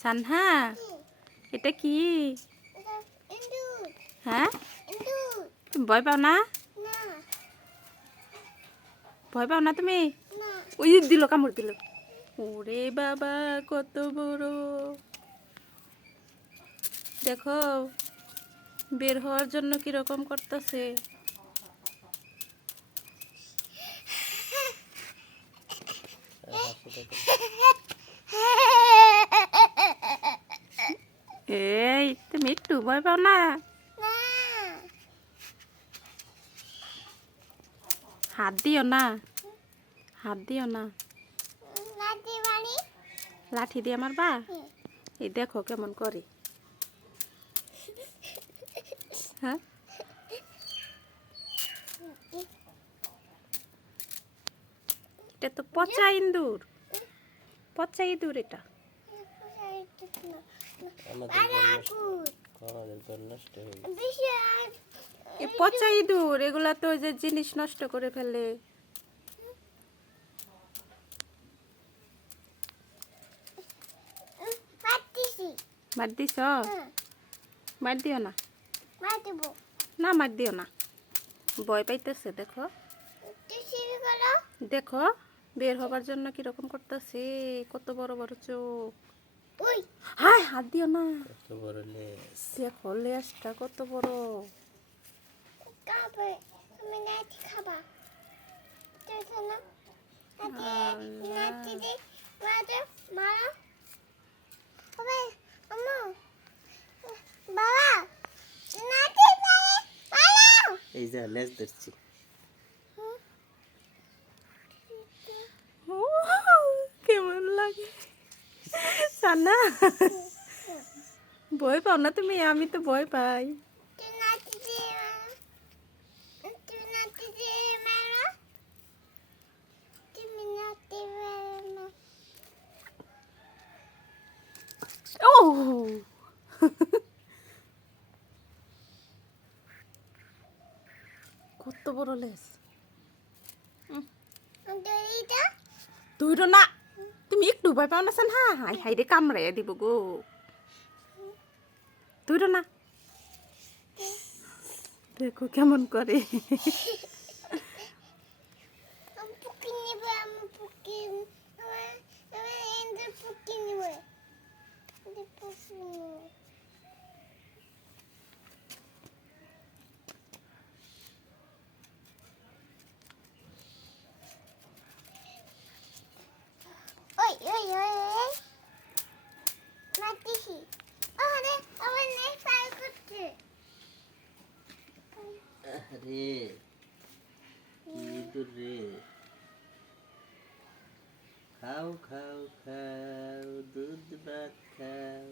সানহা, এটা কি? হ্যাঁ, তুমি ভয় পাও না? ভয় পাও না তুমি? ওই দিল, কামড় দিল। ওরে বাবা, কত বড়! দেখো, বের হওয়ার জন্য কিরকম করতেছে। এই, তুমি একটু ভয় পাও না? হাত দিও না, হাত দিও না। লাঠি দিয়ে মারবা? এই দেখো কেমন করে। হ্যাঁ, এটা তো পচা ইঁদুর, পচা ইঁদুর এটা। এ পচা ইঁদুর, এগুলা তো ওই যে জিনিস নষ্ট করে ফেলে। মার দিছ? মার দিও না, না মার দিও না, ভয় পাইতেছে। দেখো, দেখো বের হবার জন্য কিরকম করতেছে। কত বড় বড় চোখ। হায়, হাত দিও না। দেখো লেজটা কত বড়। এই যে লেজ ধরছি। কেমন লাগে সানা? ভয় পাও না তুমি? আমি তো ভয় পাই। ও কত বড় লেজ। তুইরো না, তুমি একটু ভয় পাও না সানহা? হাই হাই রে, কামড়াইয়া দিব গো। তুইরো না, দেখো কেমন করে। রে ইঁদুর রে, খাও খাও খাও, দুধ ভাত খাও।